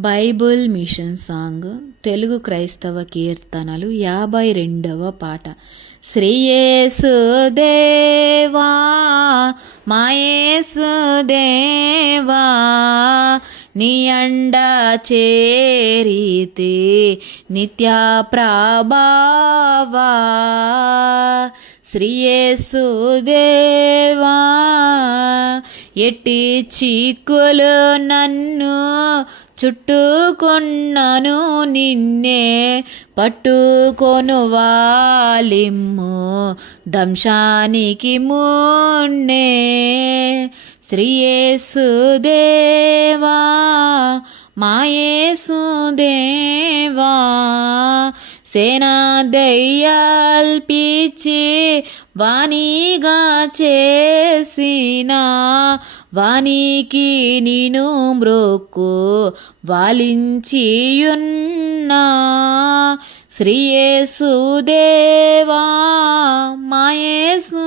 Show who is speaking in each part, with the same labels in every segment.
Speaker 1: Bible machine song Telugu క్రైస్తవ కీర్తనలు యాభై రెండవ పాట. శ్రీయేసు దేవా మాయేసు దేవా నీ అండ చేరితే నిత్య ప్రభావా. శ్రీయేసు దేవా ఎట్టి చీకులు నన్ను చుట్టుకున్నను నిన్నే పట్టుకొను వాలిమ్ము దంశానికి మున్నే. శ్రీయేసుదేవా మాయేసుదేవా సేనా దయ్యాల్పిచి వాణిగా చేసిన వానికి నేను మ్రోక్కు వాలించియున్నా. శ్రీయేసుదేవా మాయేసుదేవా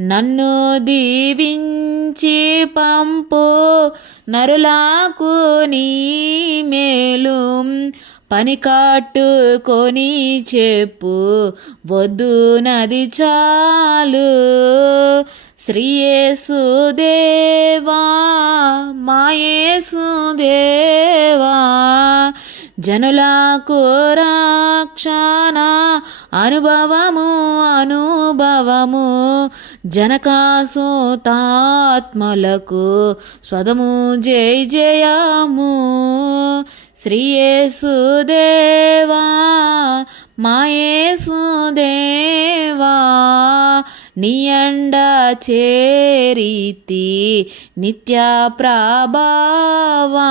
Speaker 1: నన్ను దీవించి పంపు నరులాకు నీ మేలు. పని చెప్పు వద్దు నది చాలు. శ్రీయేసుదేవా మాయేసుదేవా జనులకు రక్షణ అనుభవము అనుభవము జనకాసుతాత్మలకు స్వదము జై జయము. శ్రీయేసుదేవా మాయేసుదేవా నీ అండ చేరీతి నిత్య ప్రభావా